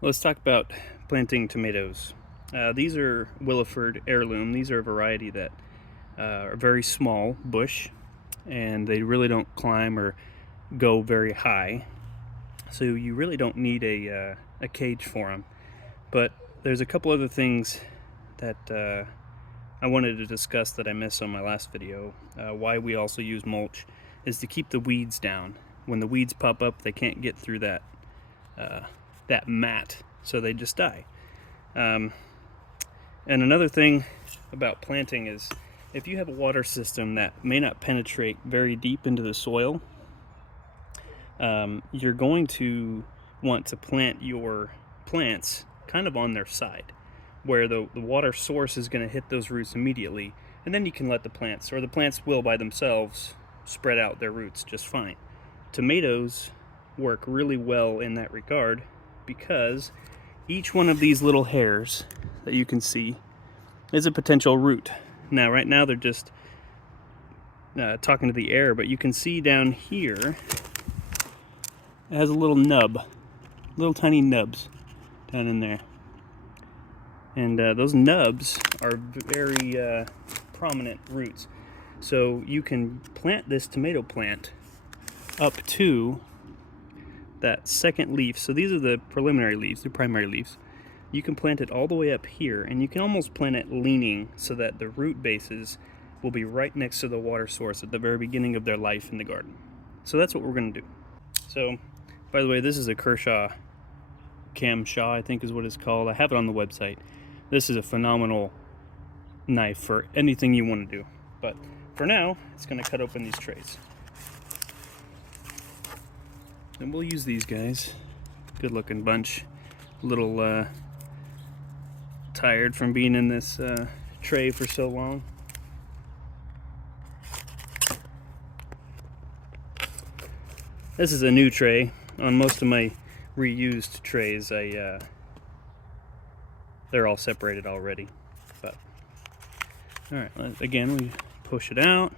Let's talk about planting tomatoes. These are Williford heirloom. These are a variety that are very small bush, and they really don't climb or go very high. So you really don't need a cage for them. But there's a couple other things that I wanted to discuss that I missed on my last video. Why we also use mulch is to keep the weeds down. When the weeds pop up, they can't get through that mat, so they just die. And another thing about planting is if you have a water system that may not penetrate very deep into the soil, you're going to want to plant your plants kind of on their side, where the water source is going to hit those roots immediately, and then you can let the plants, or the plants will by themselves, spread out their roots just fine. Tomatoes work really well in that regard because each one of these little hairs that you can see is a potential root. Now, right now they're just talking to the air, but you can see down here it has a little nub, little tiny nubs down in there. And those nubs are very prominent roots. So you can plant this tomato plant up to that second leaf. So these are the preliminary leaves, the primary leaves. You can plant it all the way up here, and you can almost plant it leaning so that the root bases will be right next to the water source at the very beginning of their life in the garden. So that's what we're going to do. So, by the way, this is a Kershaw Camshaw, I think is what it's called. I have it on the website. This is a phenomenal knife for anything you want to do. But for now, it's going to cut open these trays. And we'll use these guys. Good looking bunch. A little tired from being in this tray for so long. This is a new tray. On most of my reused trays, they're all separated already. But all right, again, we push it out.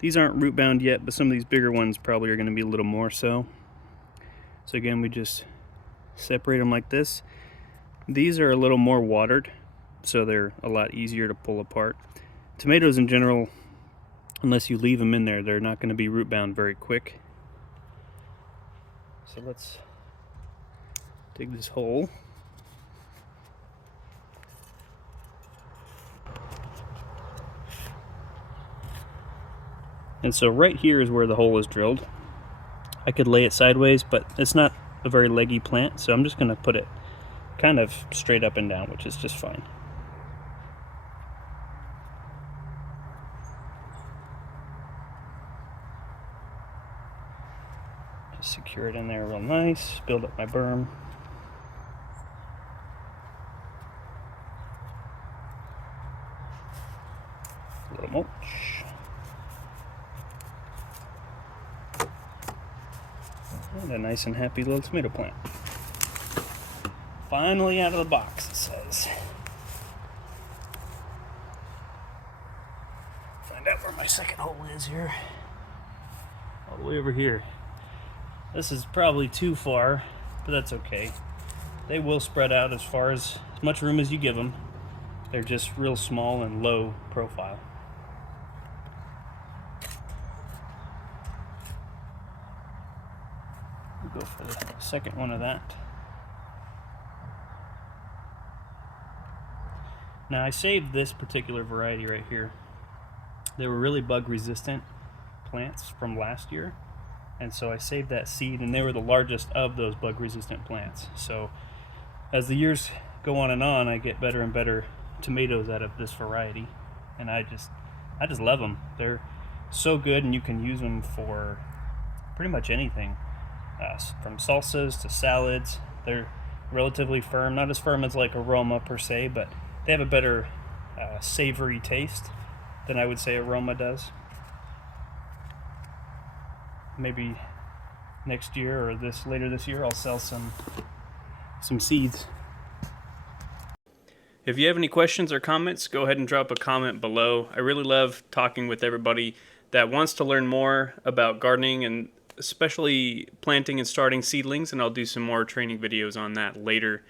These aren't root bound yet, but some of these bigger ones probably are going to be a little more so. So again, we just separate them like this. These are a little more watered, so they're a lot easier to pull apart. Tomatoes in general, unless you leave them in there, they're not going to be root bound very quick. So let's dig this hole. And so right here is where the hole is drilled. I could lay it sideways, but it's not a very leggy plant, so I'm just going to put it kind of straight up and down, which is just fine. Just secure it in there real nice, build up my berm. A little mulch. And a nice and happy little tomato plant. Finally out of the box, it says. Find out where my second hole is here. All the way over here. This is probably too far, but that's okay. They will spread out as much room as you give them. They're just real small and low profile. We'll go for the second one of that. Now I saved this particular variety right here. They were really bug resistant plants from last year, and so I saved that seed, and they were the largest of those bug resistant plants. So as the years go on and on, I get better and better tomatoes out of this variety, and I just love them. They're so good, and you can use them for pretty much anything, from salsas to salads. They're relatively firm, not as firm as like Aroma per se, but they have a better savory taste than I would say Aroma does. Maybe next year or later this year, I'll sell some seeds. If you have any questions or comments, go ahead and drop a comment below. I really love talking with everybody that wants to learn more about gardening and especially planting and starting seedlings, and I'll do some more training videos on that later.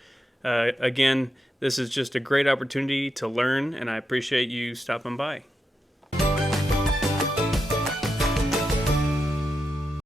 Again, this is just a great opportunity to learn, and I appreciate you stopping by.